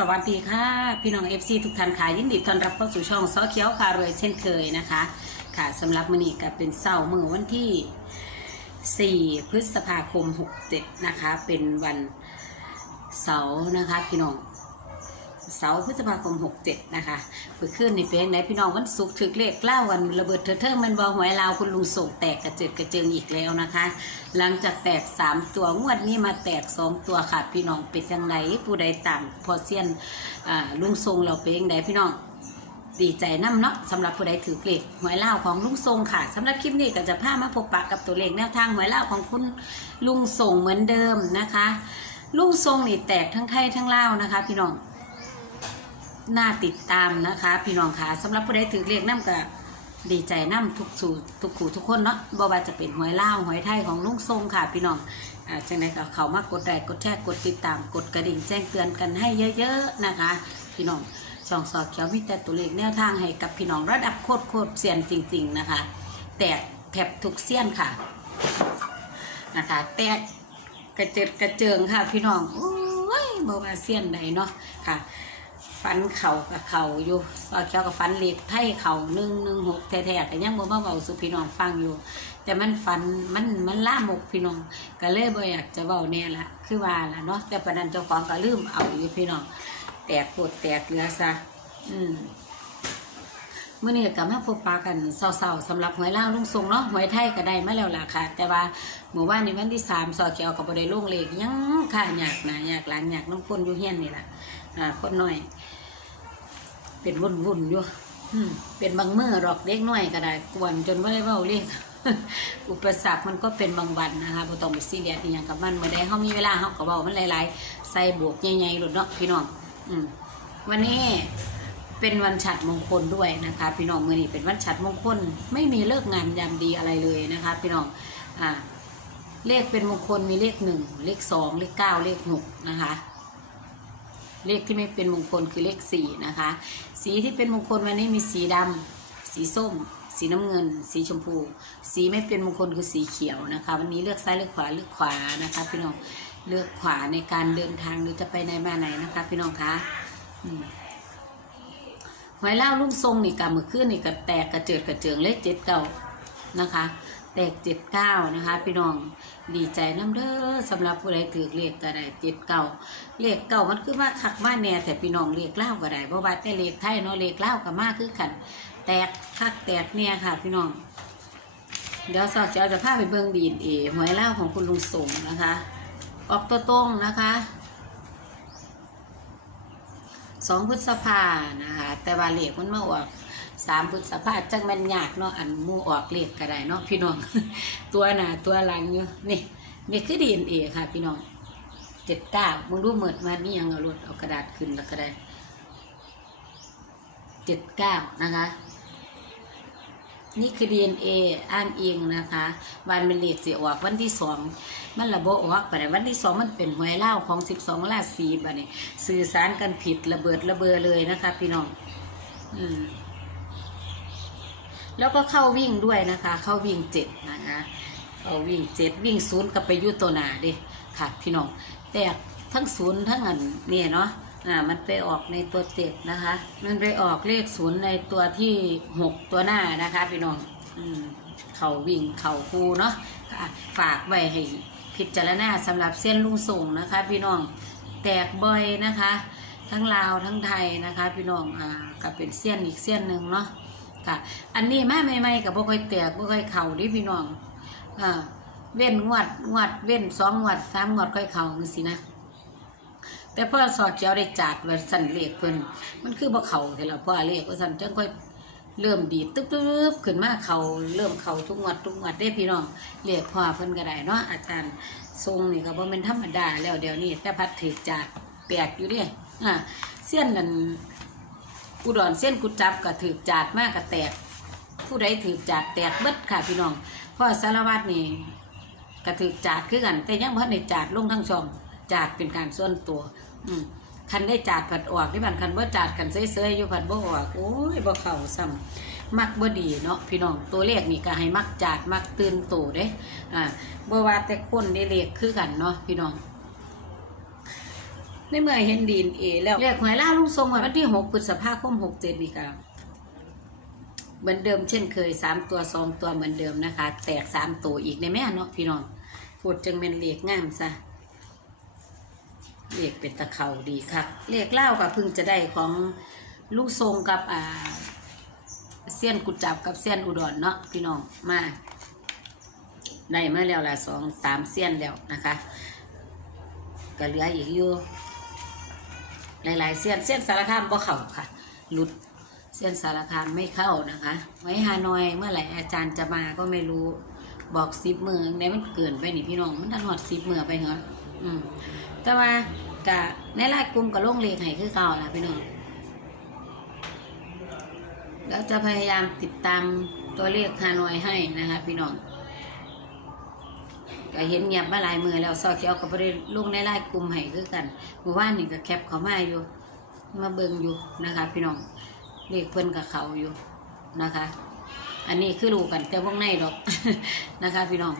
สวัสดีค่ะ พี่น้อง FC ทุกท่านค่ะยินดีต้อนรับเข้าสู่ช่องซอเขียวพารวยเช่นเคยนะคะ ค่ะสำหรับมื้อนี้ก็เป็นเสาร์มื้อวันที่ 4 พฤษภาคม 67 นะคะ เป็นวันเสาร์นะคะ พี่น้อง เสาร์พฤษภาคม 67 นะคะเมื่อคืนนี่เป็นไหนพี่น้องวันศุกร์ถึกเลขเล่าวันระเบิดเถิดเทิงมันบอหวยลาวคุณลุงส่งแตกกระเจิดกระเจิงอีกแล้วนะคะ หลังจากแตก 3 ตัวงวดนี้มาแตก 2 ตัวค่ะ พี่น้องเป็นยังไงผู้ใดตามพอเซียนลุงทรงเราเป็นยังไงพี่น้องดีใจน้ำเนาะสำหรับผู้ใดถือเลขหวยเล่าของลุงทรงค่ะสำหรับคลิปนี้ก็จะพามาพบปะกับตัวเลขแนวทางหวยเล่าของคุณลุงทรงเหมือนเดิมนะคะลุงทรงนี่แตกทั้งไทยทั้งเล่านะคะ พี่น้อง น่าติดตามนะคะ พี่น้องค่ะสำหรับผู้ใดถือเลขน้ำก็ดีใจน้ำทุกสู่ทุกขู่ทุกคนเนาะบ่ว่าจะเป็นหวยเล่าวหวยไทยของลุงทรงค่ะ พี่น้องอ่าจังไดก็เขามากดไลค์กดแชร์กดติดตามกดกระดิ่งแจ้งเตือนกันให้เยอะๆนะคะ พี่น้องช่องสอดเขียวมีแต่ตัวเลขแนวทางให้กับพี่น้องระดับโคตรโคตรเซียนจริง ๆนะคะ แตกแถบทุกเซียนค่ะนะคะแตกกระเจิดกระเจิงค่ะ พี่น้องโอ้ยบ่ว่าเซียนใดเนาะค่ะ ฟันเข่ากับเข่าอยู่ซอเขียวกับฟันเล็กไทยเข่าหนึ่งหนึ่งหกแท้ๆแต่ยังบ่มาเบาสู่พี่น้องฟังอยู่ แต่มันฟันมันมันล่ามกพี่น้องก็เลยบ่อยากจะเบาแน่ละคือว่าละเนาะแต่ประนันเจ้าของก็ลืมเอาอยู่พี่น้องแตกปวดแตกเหลือซะอืมเมื่อนี้ก็มาพบปะกันเศร้าๆสำหรับหวยล่าวลุงทรงเนาะหวยไทยก็ได้มาแล้วล่ะค่ะ แต่ว่าหมู่บ้านในวันที่สามซอเขียวกับบ่ได้ลงเลขยังค่ะอยากนะอยากหลานอยากน้องคนอยู่เฮียนนี่ละ อ่าคนน้อย เป็นวุ่นวุ่นๆอยู่อืมเป็นบางเมื่อหรอกเล็กน้อยก็ได้กวนจนไม่ได้เว้าเรียกอุปสรรคมันก็เป็นบางวันนะคะบ่ต้องไปซีเรียสอหย่างกับมันเมื่อใดเฮามีเวลาเฮาก็เว้ามันหลายๆ ใส่บวกใหญ่ๆหลุดเนาะพี่น้องอืมวันนี้เป็นวันฉัดมงคลด้วยนะคะ พี่น้องมื้อนี้เป็นวันฉัดมงคล ไม่มีเลิกงามยามดีอะไรเลยนะคะ พี่น้องอ่าเลขเป็นมงคลมีเลขหนึ่งเลขสองเลขเก้าเลขหกนะคะ เลขที่ไม่เป็นมงคลคือเลขสี่นะคะ สีที่เป็นมงคลวันนี้มีสีดำสีส้ม สีน้ำเงิน สีชมพู สีไม่เป็นมงคลคือสีเขียวนะคะ วันนี้เลือกซ้ายเลือกขวาเลือกขวานะคะพี่น้องเลือกขวาในการเดินทางหรือจะไปไหนมาไหนนะคะ พี่น้องคะหวยเล่าลุงทรงนี่กับมือขึ้นนี่กับแตกกระเจิดกระเจิงเลขเจ็ดเก้านะคะ แตกเจ็ดเก้านะคะ พี่น้องดีใจน้ำเด้อสำหรับผู้ใดถือเลขก็ได้เจ็ดเก้าเลขเก่ามันคือว่าคักมาแน่แต่พี่น้องเลขเล่าก็ได้เพราะว่าแต่เลขไทยเนาะเลขเล่าก็มากคือกัน แตกคักแตกเนี่ยค่ะ พี่น้อง เดี๋ยวสอดจะเอาจะพาไปเบิ่งดีเอหวยเล่าของคุณลุงสมนะคะ ออกตัวตรงนะคะสองพฤษภานะคะ แต่ว่าเลขมันมาออก สามพฤษภาจังมันยากเนาะอันมูออกเลขก็ได้เนาะพี่น้อง ตัวหนาตัวหลังอยู่นี่นี่คือดีเอ็ค่ะ พี่น้องเจ็ดเก้ามึงรู้เหมือดมานี่ยังเอารถเอากระดาษขึ้นแล้วก็ได้เจ็ดเก้านะคะนี่คือ DNA อ้างอิงนะคะ วันเป็นเลขสิออกวันที่สองมันระบบออกไปวันที่สองมันเป็นหวยเล่าของสิบสองราศีบัดนี้สื่อสารกันผิดระเบิดระเบ้อเลยนะคะ พี่น้อง อืม แล้วก็เข้าวิ่งด้วยนะคะ เข้าวิ่งเจ็ดนะคะเข้าวิ่งเจ็ดวิ่งศูนย์กับไปยุตัวนาดิค่ะพี่น้องแต่ทั้งศูนย์ทั้งอันเนี่ยเนาะอ่ามันไปออกในตัวเจ็ดนะคะ มันไปออกเลขศูนย์ในตัวที่หกตัวหน้านะคะพี่น้องอืมเขาวิ่งเขาคูเนาะะฝากไว้ให้พิจารณาสำหรับเส้นลุงส่งนะคะ พี่น้องแตกบ่อยนะคะ ทั้งลาวทั้งไทยนะคะ พี่น้องอ่ากับเป็นเส้นอีกเส้นหนึ่งเนาะ ค่ะ อันนี้มาใหม่ๆกับบ่ค่อยแตกบ่ค่อยเข่าดิพี่น้องอ่าเว้นงวดงวดเว้นสองงวดสามงวดค่อยเข่าจังซี่นะแต่พ่อสอดเจียวได้จัดไว้สั่นเลขเพิ่นมันคือบ่เข่าแต่ละพ่อเลขว่าสั่นจังค่อยเริ่มดีตึ๊บตึ๊บขึ้นมาเข่าเริ่มเข่าทุกงวดทุกงวดได้พี่น้องเลขพ่อเพิ่นก็ได้เนาะอาจารย์ทรงนี่ก็บ่แม่นธรรมดาแล้วเดี๋ยวนี้แต่พัดถือจัดแปลกอยู่เด้อ่าเส้นนั่น อุดรเส้นกุดจับก็ถือจัดมากก็แตก ผู้ใดถือจัดแตกเบิดค่ะพี่น้องพ่อสารวัตรนี่กระถือจาดคือกัน แต่ยังพันในจาดลงทั้งช่องจาดเป็นการส่วนตัว อืมคันได้จาดผัดออกที่บันคันว่จาดกันเซยๆอยู่ผัดบ่ออกโอ้ยบ่เข้าซ้ำมักบ่ดีเนาะพี่น้องตัวเลขนี่ก็ให้มักจาดมักตื่นโตเด้อ่าบ่ว่าแต่คนได้เลขคือกันเนาะพี่น้อง ในเมื่อเห็นดีเอแล้วเรียกหวยล่าลุงทรงวันที่หกพฤษภาคมหกเจ็ดนี่ค่ะเหมือนเดิมเช่นเคยสามตัวสองตัวเหมือนเดิมนะคะ แตกสามตัวอีกในแม่เนาะพี่น้องพูดจังเป็นเลขง่ามซะเลขเป็นตะเขาดีครับเลขเล่ากับพิ่งจะได้ของลุงทรงกับอ่าเสี้ยนกุจับกับเสี้ยนอุดรเนาะพี่น้องมาได้มาแล้วละสองสามเสี้ยนแล้วนะคะก็เหลืออีกอยู่ หลายๆเสี้ยนเสี้ยนสารคามบ่เข้าค่ะหลุดเสี้ยนสารคามไม่เข้านะคะ ไว้ฮานอยเมื่อไหร่อาจารย์จะมาก็ไม่รู้บอกสิบมือในมันเกินไปนี่พี่น้องมันทันหอดสิบมือไปเหรออืมแต่ว่ากะในไลน์กลุ่มกับลงเลขให้คือเก่าล่ะพี่น้องแล้วจะพยายามติดตามตัวเลขฮานอยให้นะคะพี่น้อง ก็เห็นเงียบมาหลายมือแล้วซอเขียวก็บ่ได้ลงในไลน์กลุ่มให้คือกันเมื่อวานนี่ก็แคปเขามาอยู่ มาเบิ่งอยู่นะคะ พี่น้องเลขเพิ่นกับเขาอยู่นะคะ อันนี้คือรู้กันแต่วงในดอกนะคะ พี่น้อง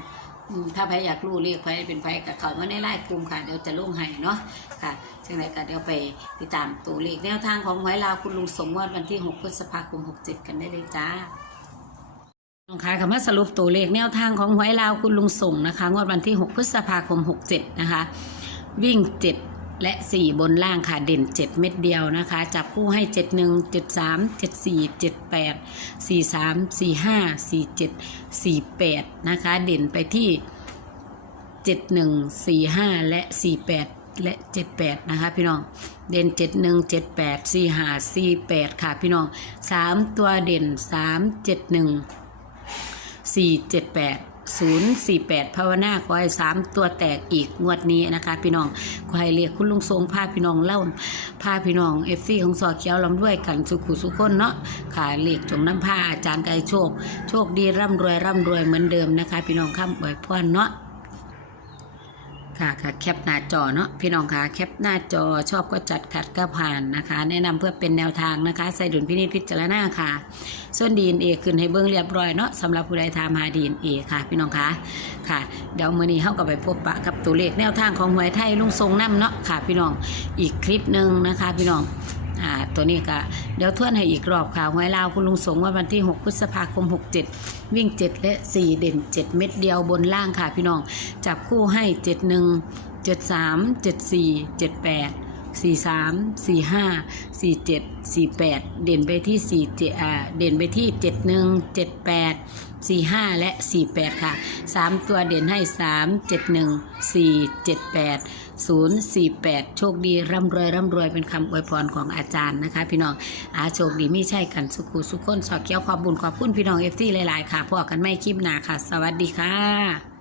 ถ้าใครอยากรู้เลขใครเป็นใครกับเขามาในไลน์กลุ่มค่ะ เดี๋ยวจะลงให้เนาะค่ะจังไรก็เดี๋ยวไปติดตามตัวเลขแนวทางของหวยลาวคุณลุงสมงวดวันที่ 6 พฤษภาคม 67 กันได้เลยจ้า น้องคะคำว่าสรุปตัวเลขแนวทางของหวยลาวคุณลุงส่งนะคะ งวดวันที่ 6 พฤษภาคม 67 นะคะ วิ่ง 7 และ 4 บนล่างค่ะ เด่น 7 เม็ดเดียวนะคะ จับคู่ให้ 71 73 74 78 43 45 47 48 นะคะ เด่นไปที่ 71 45 และ 48 และ 78 นะคะพี่น้องเด่น 71 78 45 48 ค่ะพี่น้อง 3 ตัวเด่น 3 71 สี่เจ็ดแปดศูนย์สี่แปดภาวนาขอให้สามตัวแตกอีกงวดนี้นะคะ พี่น้องขอให้เรียกคุณลุงทรงพาพี่น้องเล่าพาพี่น้องเอฟซีของสอเขียวลำด้วยกันสุขุสุขคนเนาะค่ะเรียกจงน้ำผ้าอาจารย์ไก่โชค โชคดีร่ำรวยร่ำรวยเหมือนเดิมนะคะ พี่น้องข้ามบ่อยพรเนาะ ค่ะค่ะแคปหน้าจอเนาะพี่น้องคะแคปหน้าจอชอบก็จัดขัดก็ผ่านนะคะ แนะนำเพื่อเป็นแนวทางนะคะ ใส่ดุลพินิจพิจารณาค่ะ ส่วนดีเอขึ้นให้เบื้องเรียบร้อยเนาะสำหรับผู้ใดทำหาดีเอค่ะ พี่น้องคะค่ะเดี๋ยวมื่อนี้เข้ากับไปพบปะกับตัวเลขแนวทางของหวยไทยลุงทรงน้ำเนาะค่ะ พี่น้องอีกคลิปหนึ่งนะคะ พี่น้อง อ่าตัวนี้ก็เดี๋ยวทวนให้อีกรอบค่ะหวยลาวคุณลุงสงว่าวันที่ 6 พฤษภาคม 67 วิ่ง 7 และ 4 เด่น 7 เม็ดเดียวบนล่างค่ะพี่น้อง จับคู่ให้ 71 73 74 78 43 45 47 48เด่นไปที่4เจอ่าเด่นไปที่71 78 45และ48ค่ะ3ตัวเด่นให้3 71 4 78 048โชคดีร่ำรวยร่ำรวยเป็นคำอวยพรของอาจารย์นะคะ พี่น้องอาโชคดีไม่ใช่กันสุขุสุขคนสอบเกี่ยวความบุญขอบคุณพี่น้องเอฟซีหลาย ๆ ค่ะพอกันไม่คลิปหนาค่ะ สวัสดีค่ะ